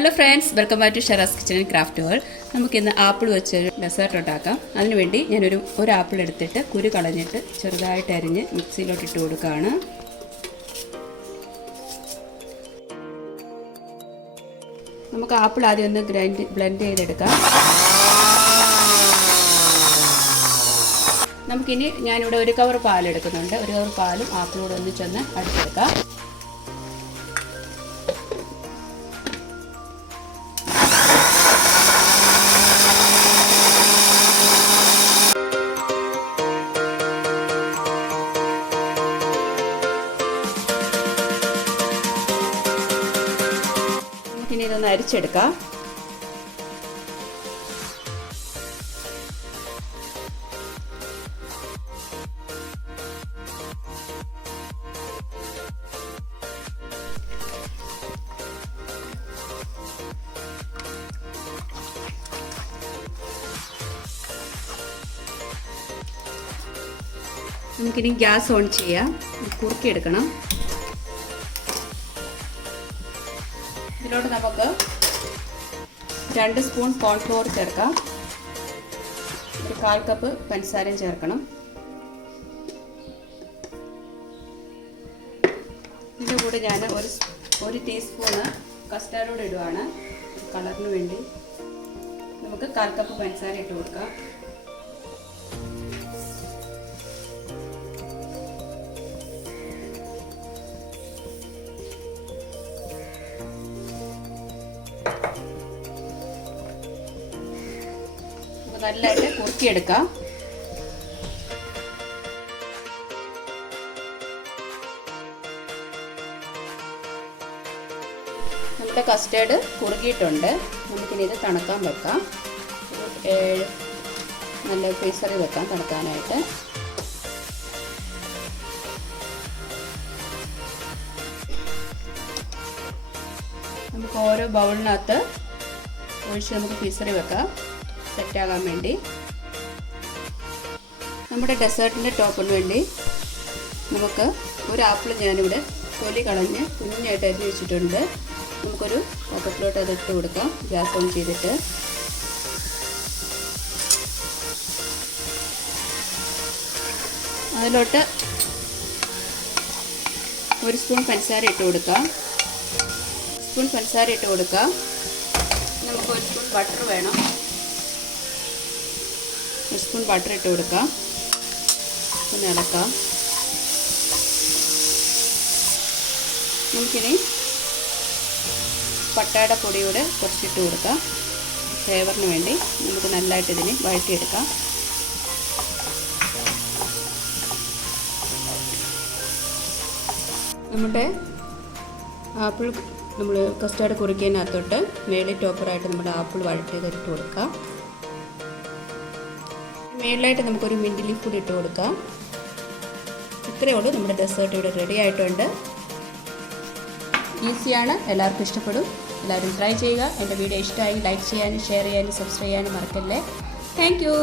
Hello friends, welcome back to Shera's Kitchen and Craft World. നമുക്ക് ഇന്ന് apple വെച്ച് desert ഉണ്ടാക്കാം. അതിനുവേണ്ടി ഞാൻ ഒരു ആപ്പിൾ എടുത്തിട്ട് കുരു കളഞ്ഞിട്ട് ചെറുതായിട്ട് അരിഞ്ഞ് മിക്സിയിലോട്ട് ഇട്ട് കൊടുക്കുകയാണ്. നമുക്ക് ആപ്പിൾ ആദ്യം ഒന്ന് ബ്ലെൻഡ് ചെയ്തെടുക്കാം. നമുക്കിനി ഞാനിവിടെ ഒരു കവർ പാൽ എടുക്കുന്നുണ്ട്. ഒരു കവർ പാലും ആപ്പിളോട് ഒന്നിച്ചൊന്ന് അടിച്ചെടുക്കാം. ഇനി ഇതൊന്ന് അരിച്ചെടുക്കാം. നമുക്കിനി ഗ്യാസ് ഓൺ ചെയ്യാം. കുറുക്കിയെടുക്കണം. ഇതിലോട്ട് നമുക്ക് 2 സ്പൂൺ കോൺഫ്ലോർ ചേർക്കാം. ഒരു 1/4 കപ്പ് പഞ്ചസാരയും ചേർക്കണം. ഇതിൻ്റെ കൂടെ ഞാൻ ഒരു ടീസ്പൂണ് കസ്റ്റാർഡ് കൂടെ ഇടുവാണ് കളറിന് വേണ്ടി. നമുക്ക് 1/4 കപ്പ് പഞ്ചസാര ഇട്ട് കൊടുക്കാം. നല്ലതായിട്ട് കുറുക്കിയെടുക്കാം. നമ്മുടെ കസ്റ്റേർഡ് കുറുകിയിട്ടുണ്ട്. നമുക്കിനി ഇത് തണുക്കാൻ വെക്കാം. നല്ല ഫ്രീസറിൽ വെക്കാം തണുക്കാനായിട്ട്. നമുക്ക് ഓരോ ബൗളിനകത്ത് ഒഴിച്ച് നമുക്ക് ഫ്രീസറിൽ വെക്കാം സെറ്റാകാൻ വേണ്ടി. നമ്മുടെ ഡെസേർട്ടിൻ്റെ ടോപ്പിന് വേണ്ടി നമുക്ക് ഒരു ആപ്പിൾ ഞാനിവിടെ തൊലി കളഞ്ഞ് കുഞ്ഞായിട്ട് അരിഞ്ഞ് വെച്ചിട്ടുണ്ട്. നമുക്കൊരു പാത്രത്തിലോട്ട് അത് ഇട്ട് കൊടുക്കാം. ഗ്യാസ് ഓൺ ചെയ്തിട്ട് അതിലോട്ട് 1 സ്പൂൺ പഞ്ചസാര ഇട്ട് കൊടുക്കാം. നമുക്ക് 1 സ്പൂൺ ബട്ടർ വേണം. 1 സ്പൂൺ ബട്ടർ ഇട്ട് കൊടുക്കാം. ഒന്ന് ഇളക്കാം. നമുക്കിനി പട്ടാട പൊടിയോട് കുറച്ചിട്ട് കൊടുക്കാം. ഫ്ലേവറിന് വേണ്ടി നമുക്ക് നല്ലതായിട്ട് ഇതിനെ വഴറ്റിയെടുക്കാം. നമ്മുടെ ആപ്പിൾ നമ്മൾ കസ്റ്റാർഡ് കുറുക്കിയതിനകത്തോട്ട് മേളിൽ ടോപ്പറായിട്ട് നമ്മുടെ ആപ്പിൾ വഴറ്റിയതിട്ട് കൊടുക്കാം. മേളിലായിട്ട് നമുക്കൊരു മിൻറ്റ് ലീഫ് കൂടി ഇട്ട് കൊടുക്കാം. ഇത്രയേ ഉള്ളൂ. നമ്മുടെ ഡെസേർട്ട് ഇവിടെ റെഡി ആയിട്ടുണ്ട്. ഈസിയാണ്, എല്ലാവർക്കും ഇഷ്ടപ്പെടും. എല്ലാവരും ട്രൈ ചെയ്യുക. എൻ്റെ വീഡിയോ ഇഷ്ടമായി ലൈക്ക് ചെയ്യാനും ഷെയർ ചെയ്യാനും സബ്സ്ക്രൈബ് ചെയ്യാനും മറക്കല്ലേ. Thank you.